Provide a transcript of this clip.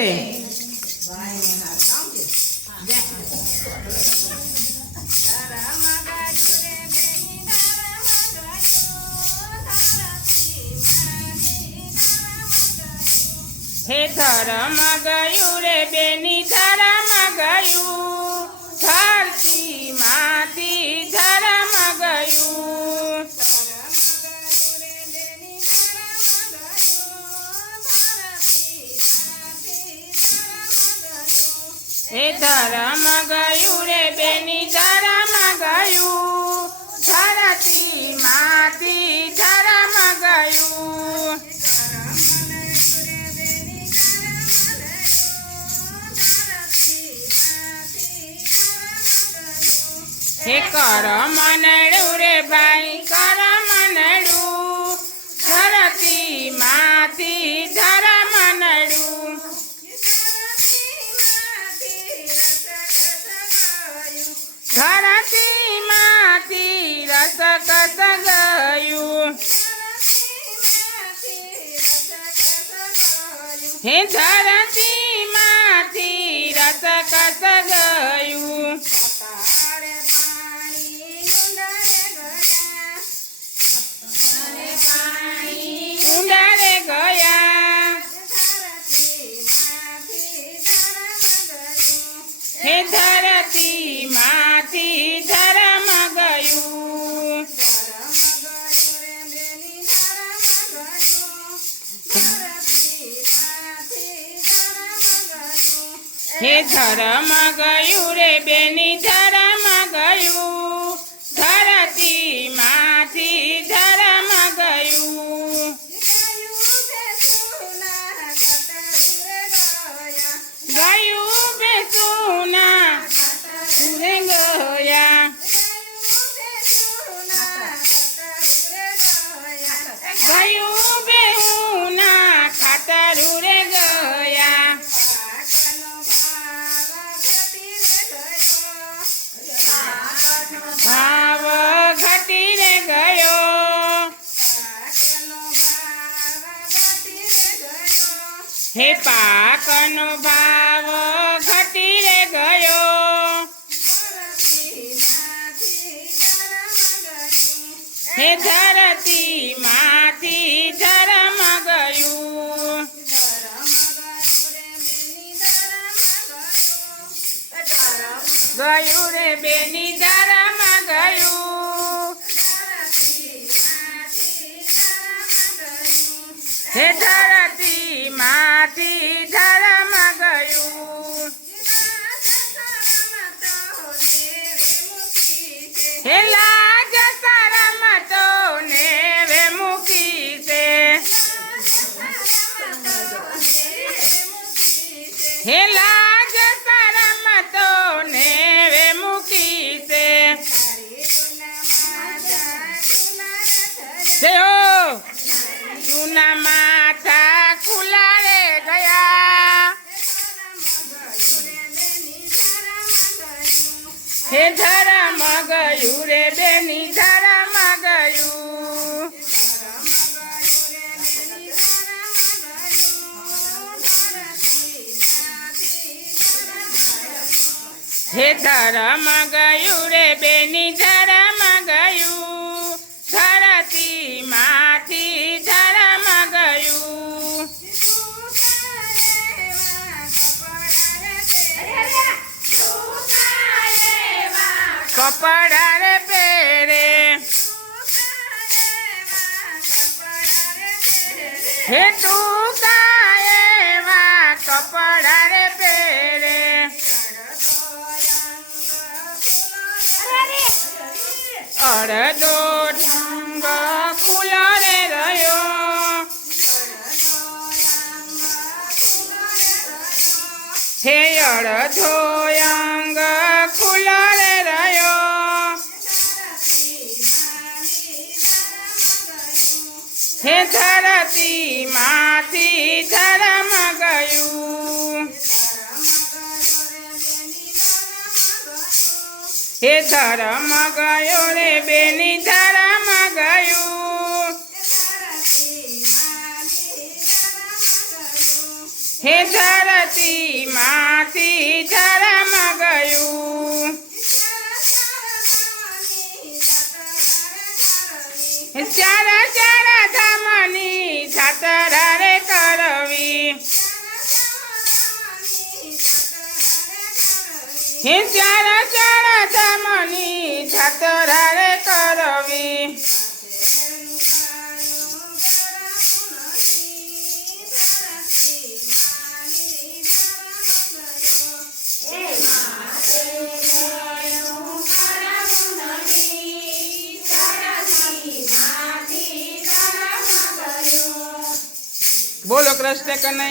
જય. હે ધરમ ગયું રે બેની ધરમ ગયું, ધરતી માતી ધરમ ગયું. હે ધરમ ગયું રે બેની ધરમ ગયું, ધરતી માતી ધરમ ગયું. હે કરમ નડું રે ભાઈ કરમ નડું, ધરતી માથી ધરમ નડું. ધરતી માથી રસકસ ગયું. હે ધરતી માથી રસકસ ગયું. હે ધરતી માથી ધરમ ગયું. હે ધરમ ગયું રે બેની ધરમ ગયું, ધરતી માથી ધરમ ગયું. ગયું બેસુના રે ગયા. ગયું બેહુના ખાતરું રે ગયા. ભાવ ઘટી રે ગયો. હે પાકનો ભાવ ઘટી રે ગયો. હે ધરતી માથી ધરમ ગયું. ગયું રે બેની ધરમ ગયું. હે ધરતી માથી ધરમ ગયું. હે લાજ શરમ તો નેવે મૂકી છે. હે લાજ શરમ તો નેવે મૂકી છે. જૂના માથા ખુલ્લા રે ગયા. હે ધરમ ગયું રે બેની ધરમ ગયું. હે ધરમ ગયું રે બેની ધરમ ગયું, ધરતી માથી ધરમ ગયું. કપડા રે પહેરે. હે ટૂંકા એવા કપડા રે પહેરે. અડધો ઢંગ ખુલ્લો રે રહ્યો. હે અડધો અંગ ખુલ્લો રે રહ્યો. હે ધરતી માથી ધરમ ગયું. હે ધરમ ગયો રે બેની ધરમ ગયું. હે ધરતી માંથી જળમાં ગયું ચાર ચાર ધામની જાત્રા રે કરવી હે ચાર ચાર ધામની જાત્રા રે કરવી બોલો કૃષ્ણ કનૈયા